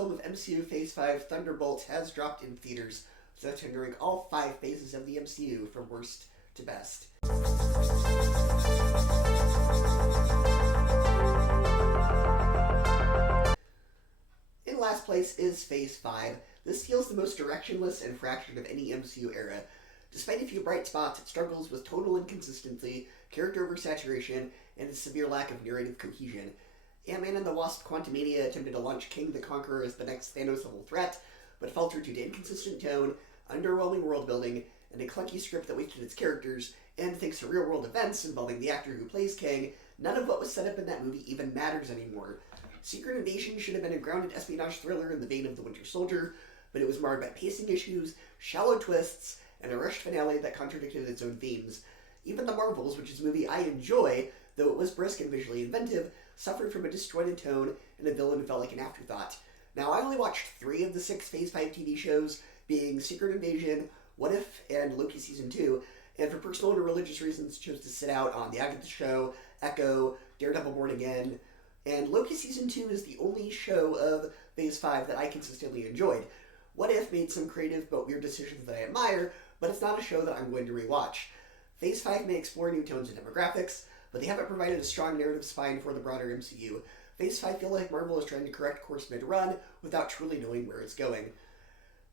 film of MCU Phase 5, Thunderbolts, has dropped in theaters, so tendering all 5 phases of the MCU from worst to best. In last place is Phase 5. This feels the most directionless and fractured of any MCU era. Despite a few bright spots, it struggles with tonal inconsistency, character oversaturation, and a severe lack of narrative cohesion. Ant-Man and the Wasp: Quantumania attempted to launch King the Conqueror as the next Thanos-level threat, but faltered due to inconsistent tone, underwhelming world-building, and a clunky script that wasted its characters, and thanks to real-world events involving the actor who plays King, none of what was set up in that movie even matters anymore. Secret Invasion should have been a grounded espionage thriller in the vein of The Winter Soldier, but it was marred by pacing issues, shallow twists, and a rushed finale that contradicted its own themes. Even The Marvels, which is a movie I enjoy, though it was brisk and visually inventive, suffered from a disjointed tone and a villain who felt like an afterthought. Now, I only watched 3 of the 6 Phase 5 TV shows, being Secret Invasion, What If, and Loki Season 2, and for personal and religious reasons chose to sit out on The Agatha Show, Echo, Daredevil Born Again, and Loki Season 2 is the only show of Phase 5 that I consistently enjoyed. What If made some creative but weird decisions that I admire, but it's not a show that I'm going to rewatch. Phase 5 may explore new tones and demographics, but they haven't provided a strong narrative spine for the broader MCU. Phase 5 feel like Marvel is trying to correct course mid-run without truly knowing where it's going.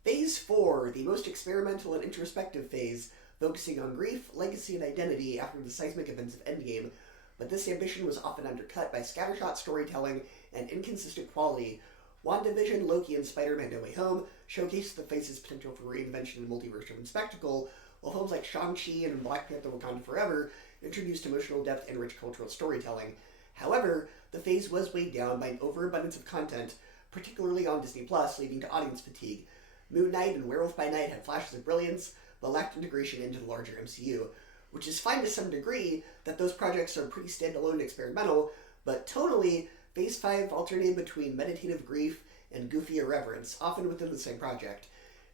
Phase 4, the most experimental and introspective phase, focusing on grief, legacy, and identity after the seismic events of Endgame, but this ambition was often undercut by scattershot storytelling and inconsistent quality. WandaVision, Loki, and Spider-Man No Way Home showcased the phase's potential for reinvention and multiverse-driven spectacle, while films like Shang-Chi and Black Panther Wakanda Forever introduced emotional depth and rich cultural storytelling. However, the phase was weighed down by an overabundance of content, particularly on Disney+, leading to audience fatigue. Moon Knight and Werewolf by Night had flashes of brilliance, but lacked integration into the larger MCU, which is fine to some degree that those projects are pretty standalone and experimental, but tonally, Phase 5 alternated between meditative grief and goofy irreverence, often within the same project.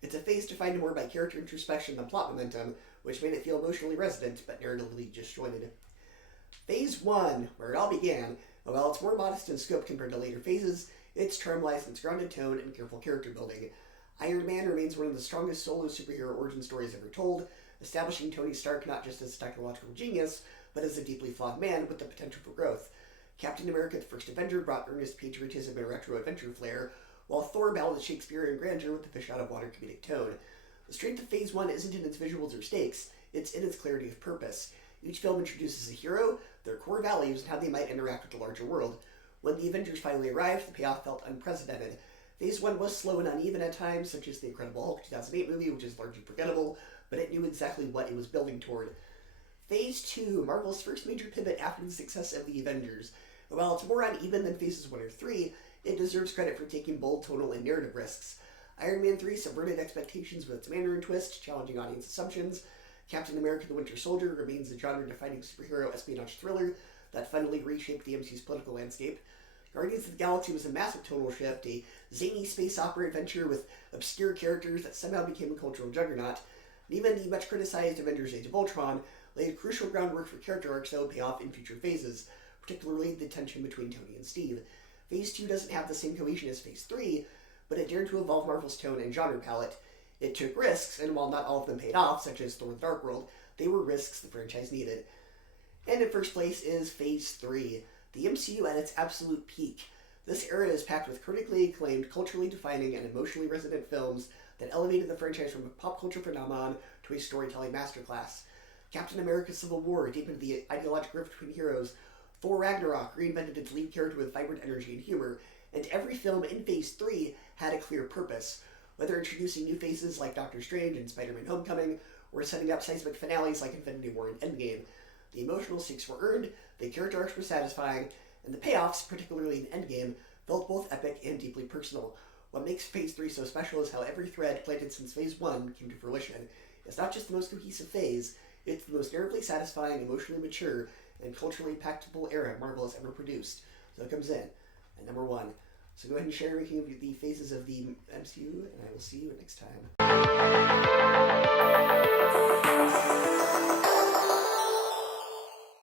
It's a phase defined more by character introspection than plot momentum, which made it feel emotionally resonant, but narratively disjointed. Phase 1, where it all began, while it's more modest in scope compared to later phases, its charm lies in its grounded tone and careful character building. Iron Man remains one of the strongest solo superhero origin stories ever told, establishing Tony Stark not just as a technological genius, but as a deeply flawed man with the potential for growth. Captain America: The First Avenger brought earnest patriotism and retro adventure flair, while Thor balanced Shakespearean grandeur with the fish-out-of-water comedic tone. The strength of Phase 1 isn't in its visuals or stakes, it's in its clarity of purpose. Each film introduces a hero, their core values, and how they might interact with the larger world. When the Avengers finally arrived, the payoff felt unprecedented. Phase 1 was slow and uneven at times, such as the Incredible Hulk 2008 movie, which is largely forgettable, but it knew exactly what it was building toward. Phase 2, Marvel's first major pivot after the success of the Avengers. While it's more uneven than Phases 1 or 3, it deserves credit for taking bold tonal and narrative risks. Iron Man 3 subverted expectations with its Mandarin twist, challenging audience assumptions. Captain America: The Winter Soldier remains a genre-defining superhero espionage thriller that fundamentally reshaped the MCU's political landscape. Guardians of the Galaxy was a massive tonal shift, a zany space opera adventure with obscure characters that somehow became a cultural juggernaut. And even the much-criticized Avengers: Age of Ultron laid crucial groundwork for character arcs that would pay off in future phases, particularly the tension between Tony and Steve. Phase 2 doesn't have the same cohesion as Phase 3, but it dared to evolve Marvel's tone and genre palette. It took risks, and while not all of them paid off, such as Thor: The Dark World, they were risks the franchise needed. And in first place is Phase 3, the MCU at its absolute peak. This era is packed with critically acclaimed, culturally defining, and emotionally resonant films that elevated the franchise from a pop culture phenomenon to a storytelling masterclass. Captain America: Civil War deepened the ideological rift between heroes. Thor: Ragnarok reinvented its lead character with vibrant energy and humor, and every film in Phase 3 had a clear purpose. Whether introducing new faces like Doctor Strange and Spider-Man: Homecoming, or setting up seismic finales like Infinity War and Endgame, the emotional stakes were earned, the character arcs were satisfying, and the payoffs, particularly in Endgame, felt both epic and deeply personal. What makes Phase 3 so special is how every thread planted since Phase 1 came to fruition. It's not just the most cohesive phase, it's the most narratively satisfying, emotionally mature, and culturally impactful era Marvel has ever produced. So it comes in at number 1. So go ahead and share your ranking of the phases of the MCU, and I will see you next time.